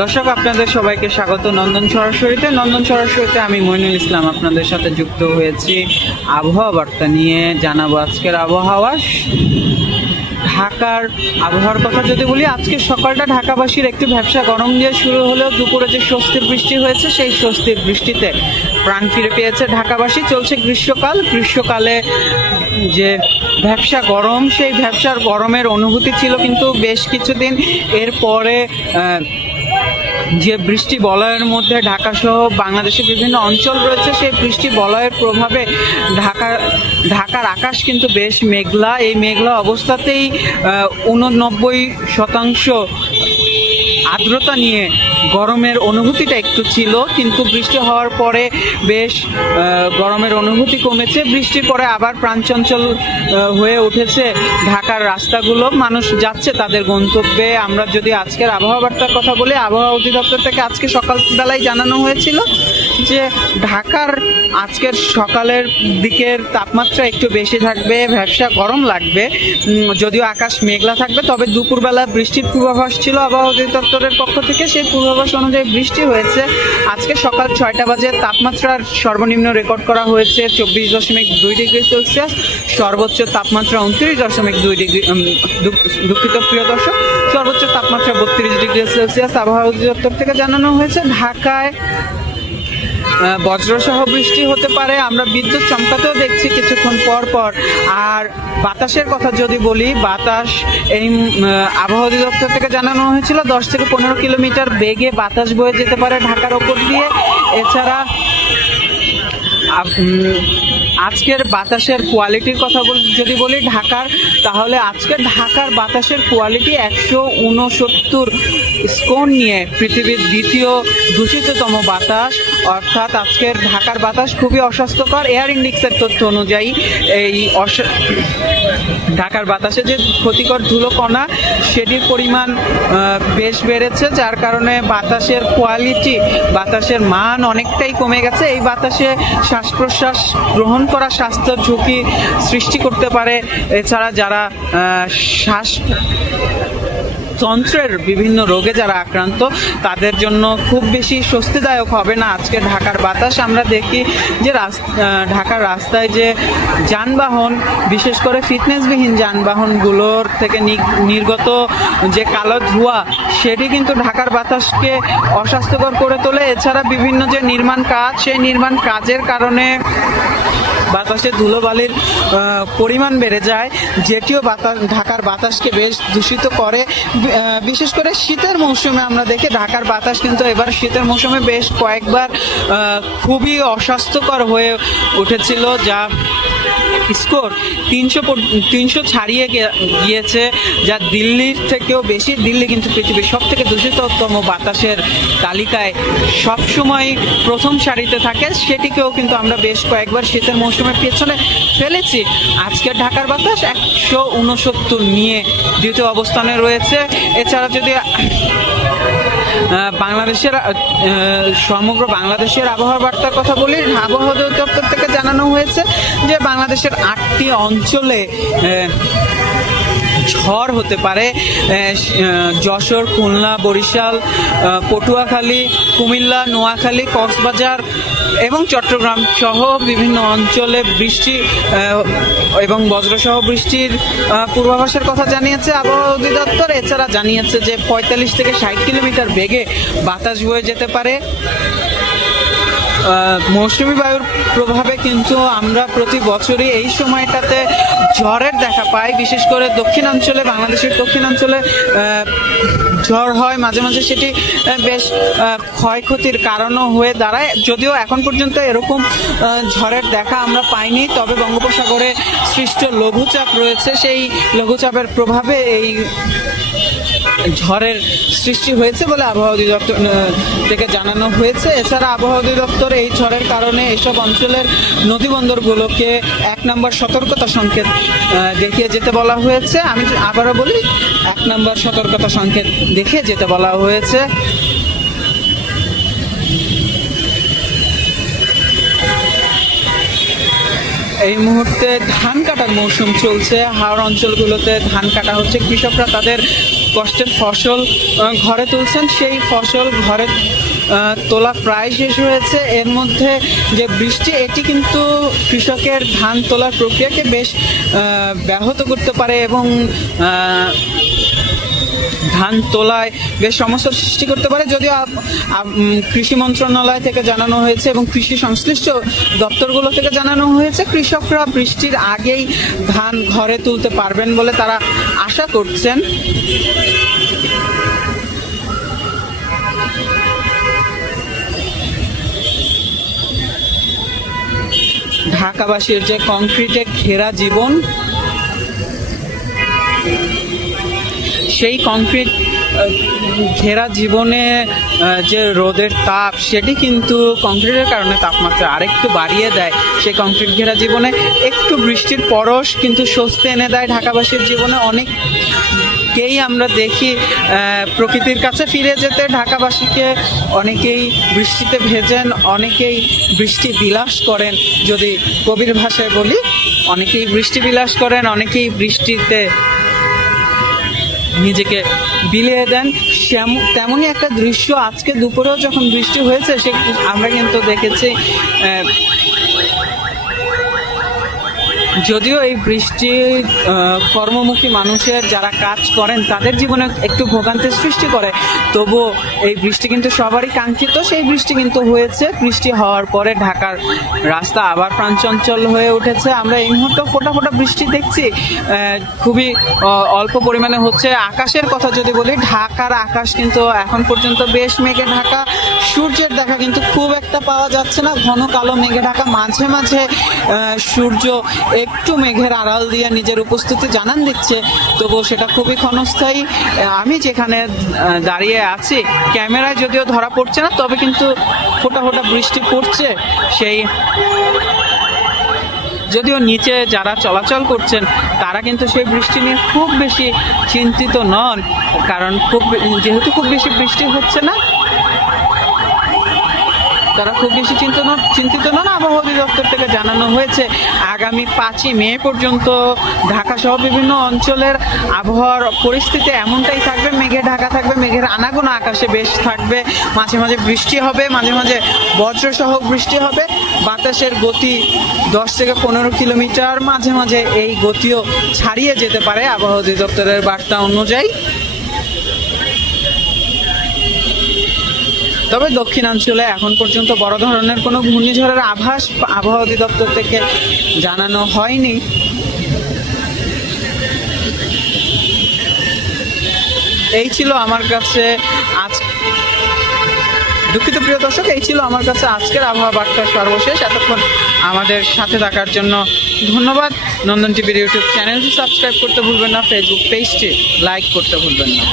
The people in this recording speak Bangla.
দর্শক, আপনাদের সবাইকে স্বাগত নন্দন সরাসরিতে। নন্দন সরাসরিতে আমি মইনুল ইসলাম আপনাদের সাথে যুক্ত হয়েছি আবহাওয়া বার্তা নিয়ে। জানাবো আজকের আবহাওয়া। ঢাকার আবহাওয়ার কথা যদি বলি, আজকে সকালটা ঢাকাবাসীর একটু ভ্যাপসা গরম দিয়ে শুরু হলেও দুপুরে যে স্বস্তির বৃষ্টি হয়েছে, সেই স্বস্তির বৃষ্টিতে প্রাণ ফিরে পেয়েছে ঢাকাবাসী। চলছে গ্রীষ্মকালে যে ভ্যাপসা গরম, সেই ভ্যাপসার গরমের অনুভূতি ছিল কিন্তু বেশ কিছুদিন। এরপরে যে বৃষ্টি বলয়ের মধ্যে ঢাকা সহ বাংলাদেশের বিভিন্ন অঞ্চল রয়েছে, সেই বৃষ্টি বলয়ের প্রভাবে ঢাকার আকাশ কিন্তু বেশ মেঘলা। এই মেঘলা অবস্থাতেই 89% আর্দ্রতা নিয়ে গরমের অনুভূতিটা একটু ছিল, কিন্তু বৃষ্টি হওয়ার পরে বেশ গরমের অনুভূতি কমেছে। বৃষ্টির পরে আবার প্রাণচঞ্চল হয়ে উঠেছে ঢাকার রাস্তাগুলো, মানুষ যাচ্ছে তাদের গন্তব্যে। আমরা যদি আজকের আবহাওয়া বার্তার কথা বলি, আবহাওয়া অধিদপ্তর থেকে আজকে সকালবেলায় জানানো হয়েছিল যে ঢাকার আজকের সকালের দিকের তাপমাত্রা একটু বেশি থাকবে, ভ্যাপসা গরম লাগবে, যদিও আকাশ মেঘলা থাকবে। তবে দুপুরবেলা বৃষ্টির পূর্বাভাস ছিল আবহাওয়া অধিদপ্তরের পক্ষ থেকে। সেই পূর্বাভাস অনুযায়ী বৃষ্টি হয়েছে। আজকে সকাল 6টা বাজে তাপমাত্রার সর্বনিম্ন রেকর্ড করা হয়েছে 24.2 ডিগ্রি সেলসিয়াস, সর্বোচ্চ তাপমাত্রা 29.2 ডিগ্রি, দুঃখিত প্রিয় দর্শক, সর্বোচ্চ তাপমাত্রা 32 ডিগ্রি সেলসিয়াস আবহাওয়া অধিদপ্তর থেকে জানানো হয়েছে। ঢাকায় বজ্রসহ বৃষ্টি হতে পারে, আমরা বিদ্যুৎ চমকাতেও দেখছি কিছুক্ষণ পর পর। আর বাতাসের কথা যদি বলি, বাতাস এই আবহাওয়া অধিদপ্তর থেকে জানানো হয়েছিল 10 থেকে 15 কিলোমিটার বেগে বাতাস বয়ে যেতে পারে ঢাকার ওপর দিয়ে। এছাড়া আজকের বাতাসের কোয়ালিটির কথা যদি বলি ঢাকার, তাহলে আজকের ঢাকার বাতাসের কোয়ালিটি 169 স্কোর নিয়ে পৃথিবীর দ্বিতীয় দূষিততম বাতাস। অর্থাৎ আজকের ঢাকার বাতাস খুবই অস্বাস্থ্যকর। এয়ার ইন্ডেক্সের তথ্য অনুযায়ী এই ঢাকার বাতাসে যে ক্ষতিকর ধুলোকণা, সেটির পরিমাণ বেশ বেড়েছে, যার কারণে বাতাসের কোয়ালিটি, বাতাসের মান অনেকটাই কমে গেছে। এই বাতাসে শ্বাস প্রশ্বাস গ্রহণ করা স্বাস্থ্য ঝুঁকি সৃষ্টি করতে পারে। এছাড়া যারা শ্বাসতন্ত্রের বিভিন্ন রোগে যারা আক্রান্ত, তাদের জন্য খুব বেশি স্বস্তিদায়ক হবে না আজকে ঢাকার বাতাস। আমরা দেখি যে ঢাকার রাস্তায় যে যানবাহন, বিশেষ করে ফিটনেসবিহীন যানবাহনগুলোর থেকে নির্গত যে কালো ধোঁয়া, সেটি কিন্তু ঢাকার বাতাসকে অস্বাস্থ্যকর করে তোলে। এছাড়া বিভিন্ন যে নির্মাণ কাজ, সেই নির্মাণ কাজের কারণে বাতাসে ধুলোবালির পরিমাণ বেড়ে যায়, যেটিও ঢাকার বাতাসকে বেশ দূষিত করে। বিশেষ করে শীতের মৌসুমে আমরা দেখি ঢাকার বাতাস কিন্তু এবার শীতের মৌসুমে বেশ কয়েকবার খুবই অস্বাস্থ্যকর হয়ে উঠেছিল, যা স্কোর 300 ছাড়িয়ে গিয়েছে, যা দিল্লির থেকেও বেশি। দিল্লি কিন্তু পৃথিবীর সব থেকে দূষিততম বাতাসের তালিকায় সবসময় প্রথম সারিতে থাকে। সেটিকেও কিন্তু আমরা বেশ কয়েকবার শীতের মৌসুমে পেছনে ফেলেছি। আজকের ঢাকার বাতাস 169 নিয়ে দ্বিতীয় অবস্থানে রয়েছে। এছাড়া যদি বাংলাদেশের সমগ্র বাংলাদেশের আবহাওয়া বার্তার কথা বলি, আবহাওয়া দপ্তর থেকে জানানো হয়েছে যে বাংলাদেশের 8টি অঞ্চলে ঝড় হতে পারে। যশোর, খুলনা, বরিশাল, পটুয়াখালী, কুমিল্লা, নোয়াখালী, কক্সবাজার এবং চট্টগ্রাম সহ বিভিন্ন অঞ্চলে বৃষ্টি এবং বজ্রসহ বৃষ্টির পূর্বাভাসের কথা জানিয়েছে আবহাওয়া অধিদপ্তর। এছাড়া জানিয়েছে যে 45 থেকে 60 কিলোমিটার বেগে বাতাস বয়ে যেতে পারে। মৌসুমি বায়ুর প্রভাবে কিন্তু আমরা প্রতি বছরই এই সময়টাতে ঝড়ের দেখা পাই। বিশেষ করে দক্ষিণাঞ্চলে, বাংলাদেশের দক্ষিণাঞ্চলে ঝড় হয় মাঝে মাঝে, সেটি বেশ ক্ষয়ক্ষতির কারণও হয়ে দাঁড়ায়। যদিও এখন পর্যন্ত এরকম ঝড়ের দেখা আমরা পাইনি, তবে বঙ্গোপসাগরে সৃষ্ট লঘুচাপ রয়েছে, সেই লঘুচাপের প্রভাবে এই ঝড়ের সৃষ্টি হয়েছে বলে আবহাওয়া অধিদপ্তর থেকে জানানো হয়েছে। এছাড়া আবহাওয়া অধিদপ্তর এই ঝড়ের কারণে এসব অঞ্চলের নদীবন্দরগুলোকে 1 নম্বর সতর্কতা সংকেত দেখিয়ে যেতে বলা হয়েছে। আমি আবারও বলি, 1 নম্বর সতর্কতা সংকেত দেখিয়ে যেতে বলা হয়েছে। এই মুহূর্তে ধান কাটার মৌসুম চলছে। হাওড় অঞ্চলগুলোতে ধান কাটা হচ্ছে, কৃষকরা তাদের কষ্টের ফসল ঘরে তুলছেন। সেই ফসল ঘরে তোলা প্রায় শেষ হয়েছে। এর মধ্যে যে বৃষ্টি, এটি কিন্তু কৃষকের ধান তোলার প্রক্রিয়াকে বেশ ব্যাহত করতে পারে এবং ধান তোলায় বেশ সমস্যার সৃষ্টি করতে পারে। যদিও কৃষি মন্ত্রণালয় থেকে জানানো হয়েছে এবং কৃষি সংশ্লিষ্ট দপ্তরগুলো থেকে জানানো হয়েছে, কৃষকরা বৃষ্টির আগেই ধান ঘরে তুলতে পারবেন বলে তারা আশা করছেন। ঢাকাবাসীর যে কংক্রিটে ঘেরা জীবন, সেই কংক্রিট ঘেরা জীবনে যে রোদের তাপ, সেটি কিন্তু কংক্রিটের কারণে তাপমাত্রা আরেকটু বাড়িয়ে দেয়। সেই কংক্রিট ঘেরা জীবনে একটু বৃষ্টির পরশ কিন্তু স্বস্তি এনে দেয় ঢাকাবাসীর জীবনে। অনেককেই আমরা দেখি প্রকৃতির কাছে ফিরে যেতে ঢাকাবাসীকে। অনেকেই বৃষ্টিতে ভেজেন, অনেকেই বৃষ্টি বিলাস করেন। যদি কবির ভাষায় বলি, অনেকেই বৃষ্টি বিলাস করেন, অনেকেই বৃষ্টিতে নিজেকে বিলিয়ে দেন। তেমনই একটা দৃশ্য আজকে দুপুরেও যখন বৃষ্টি হয়েছে, সে আমরা কিন্তু দেখেছি। যদিও এই বৃষ্টি কর্মমুখী মানুষের যারা কাজ করেন তাদের জীবনে একটু ভোগান্তির সৃষ্টি করে, তবুও এই বৃষ্টি কিন্তু সবারই কাঙ্ক্ষিত। সেই বৃষ্টি কিন্তু হয়েছে। বৃষ্টি হওয়ার পরে ঢাকার রাস্তা আবার প্রাণচঞ্চল হয়ে উঠেছে। আমরা এই মুহূর্তে ফোঁটা ফোঁটা বৃষ্টি দেখছি, খুবই অল্প পরিমাণে হচ্ছে। আকাশের কথা যদি বলি, ঢাকার আকাশ কিন্তু এখন পর্যন্ত বেশ মেঘে ঢাকা। সূর্যের দেখা কিন্তু খুব একটা পাওয়া যাচ্ছে না, ঘন কালো মেঘে ঢাকা। মাঝে মাঝে সূর্য একটু মেঘের আড়াল দিয়ে নিজের উপস্থিতি জানান দিচ্ছে, তবুও সেটা খুবই ক্ষণস্থায়ী। আমি যেখানে দাঁড়িয়ে আছি, ক্যামেরায় যদিও ধরা পড়ছে না, তবে কিন্তু ফোঁটা ফোঁটা বৃষ্টি পড়ছে। সেই যদিও নিচে যারা চলাচল করছেন তারা কিন্তু সেই বৃষ্টি নিয়ে খুব বেশি চিন্তিত নন, কারণ যেহেতু খুব বেশি বৃষ্টি হচ্ছে না, তারা খুব বেশি চিন্তিত নন। আবহাওয়া অধিদপ্তর থেকে জানানো হয়েছে আগামী 5ই মে পর্যন্ত ঢাকা সহ বিভিন্ন অঞ্চলের আবহাওয়ার পরিস্থিতি এমনটাই থাকবে। মেঘে ঢাকা থাকবে, মেঘের আনাগোনা আকাশে বেশ থাকবে। মাঝে মাঝে বৃষ্টি হবে, মাঝে মাঝে বজ্রসহ বৃষ্টি হবে। বাতাসের গতি 10 থেকে 15 কিলোমিটার, মাঝে মাঝে এই গতিও ছাড়িয়ে যেতে পারে আবহাওয়া অধিদপ্তরের বার্তা অনুযায়ী। তবে দক্ষিণাঞ্চলে এখন পর্যন্ত বড় ধরনের কোনো ঘূর্ণিঝড়ের আভাস আবহাওয়া অধিদপ্তর থেকে জানানো হয়নি। এই ছিল আমার কাছে দুঃখিত প্রিয় দর্শক, এই ছিল আমার কাছে আজকের আবহাওয়া বার্তার সর্বশেষ। এতক্ষণ আমাদের সাথে থাকার জন্য ধন্যবাদ। নন্দন টিভির ইউটিউব চ্যানেলটি সাবস্ক্রাইব করতে ভুলবেন না, ফেসবুক পেজটি লাইক করতে ভুলবেন না।